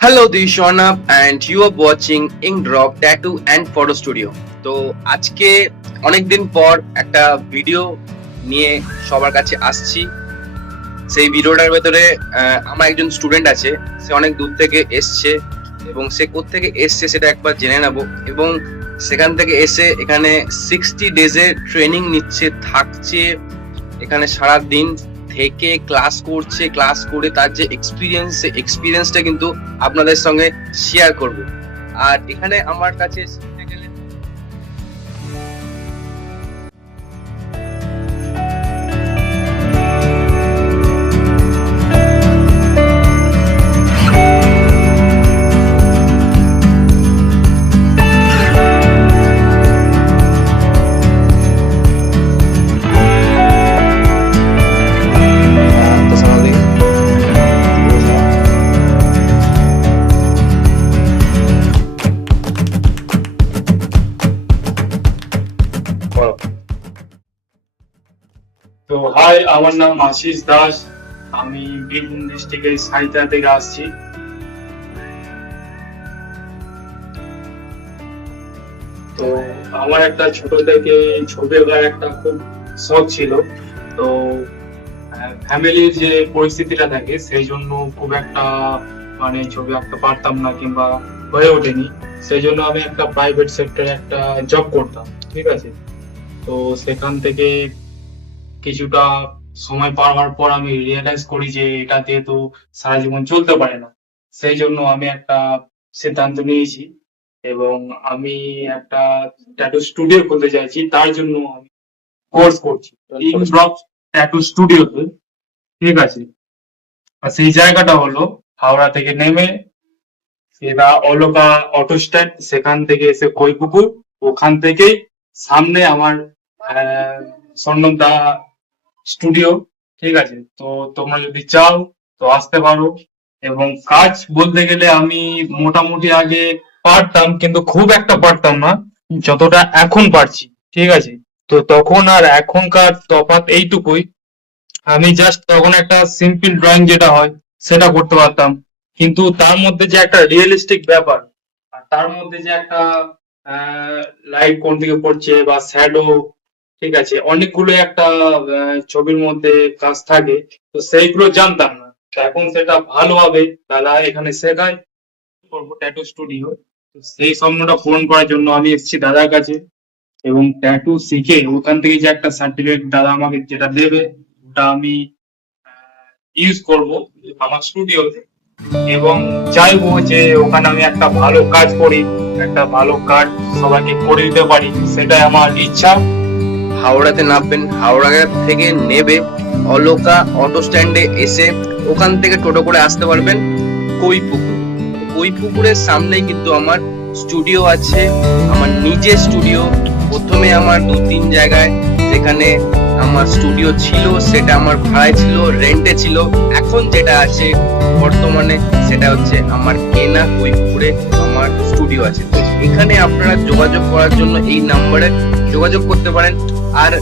Hello, this is Shonab and you are watching Ink Drop Tattoo and Photo Studio. তো আজকে অনেকদিন পর একটা ভিডিও নিয়ে সবার কাছে আসছি। সেই ভিডিওটার ভেতরে আমার একজন স্টুডেন্ট আছে, সে অনেক দূর থেকে এসছে এবং সে কোত্থেকে এসছে সেটা একবার জেনে নেব। এবং সেখান থেকে এসে এখানে 60 ডেজে ট্রেনিং নিচ্ছে, থাকছে এখানে সারা দিন থেকে, ক্লাস করছে, ক্লাস করে তার যে এক্সপিরিয়েন্সটা কিন্তু আপনাদের সঙ্গে শেয়ার করব। আর এখানে আমার কাছে শিখতে গেলে তো হাই, আমার নাম আশিস দাস। আমি বীরভূম ডিস্ট্রিক্টের সাইথিয়া থেকে আসছি। তো আমার একটা ছোট থেকে ছবি আঁকার একটা খুব শখ ছিল। তো ফ্যামিলির যে পরিস্থিতিটা থাকে সেই জন্য খুব একটা ছবি আঁকতে পারতাম না কিংবা হয়ে ওঠেনি। সেই জন্য আমি একটা প্রাইভেট সেক্টরে একটা জব করতাম, ঠিক আছে। তো সেখান থেকে কিছুটা সময় পার হওয়ার পর আমি রিয়েলাইজ করি যে এটা দিয়ে তো সারা জীবন চলতে পারে না। সেই জন্য আমি একটা সিদ্ধান্ত নিয়েছি এবং আমি একটা ট্যাটু স্টুডিও খুলতে চাইছি। তার জন্য আমি কোর্স করছি ইঙ্ক ড্রপ ট্যাটু স্টুডিওতে, ঠিক আছে। আর সেই জায়গাটা হলো হাওড়া থেকে নেমে সেটা অলোকা অটো স্ট্যান্ড, সেখান থেকে এসে কৈপুকুর, ওখান থেকে সামনে আমার স্বর্ণদা স্টুডিও, ঠিক আছে। তো তোমরা যদি চাও তো আসতে পারো। এবং কাজ বলতে গেলে আমি মোটামুটি আগে পারতাম, কিন্তু খুব একটা পারতাম না যতটা এখন পারছি, ঠিক আছে। তো তখন আর এখনকার তফাৎ এইটুকুই, আমি জাস্ট তখন একটা সিম্পল ড্রয়িং যেটা হয় সেটা করতে পারতাম, কিন্তু তার মধ্যে যে একটা রিয়েলিস্টিক ব্যাপার, আর তার মধ্যে যে একটা লাইট কোন দিকে পড়ছে বা শ্যাডো, ঠিক আছে, অনেকগুলো একটা ছবির মধ্যে কাজ থাকে। তো সেইগুলো জানতাম না। তো এখন সেটা ভালোভাবে দাদা এখানে শেখায়, করবো ট্যাটু স্টুডিও। তো সেই স্বপ্নটা পূরণ করার জন্য আমি এসেছি দাদার কাছে এবং ট্যাটু শিখে ওখান থেকে যে একটা সার্টিফিকেট দাদা আমাকে যেটা দেবে ওটা আমি ইউজ করব আমার স্টুডিওতে এবং চাইবো যে ওখানে আমি একটা ভালো কাজ করি, একটা ভালো কাজ সবাইকে করে দিতে পারি, সেটাই আমার ইচ্ছা। হাওড়াতে নামবেন, হাওড়া থেকে নেবে অলোকা অটো স্ট্যান্ডে এসে ওখান থেকে টোটো করে আসতে পারবেন কৈপুকুর। কৈপুকুরের সামনেই কিন্তু আমার স্টুডিও আছে, আমার নিজের স্টুডিও। প্রথমে আমার 2-3 জায়গায় যেখানে আমার স্টুডিও ছিল সেটা আমার ভাড়ায় ছিল, রেন্টে ছিল। এখন যেটা আছে বর্তমানে সেটা হচ্ছে আমার কেনা কৈপুকুরে আমার স্টুডিও আছে। তো এখানে আপনারা যোগাযোগ করার জন্য এই নাম্বারে যোগাযোগ করতে পারেন। আর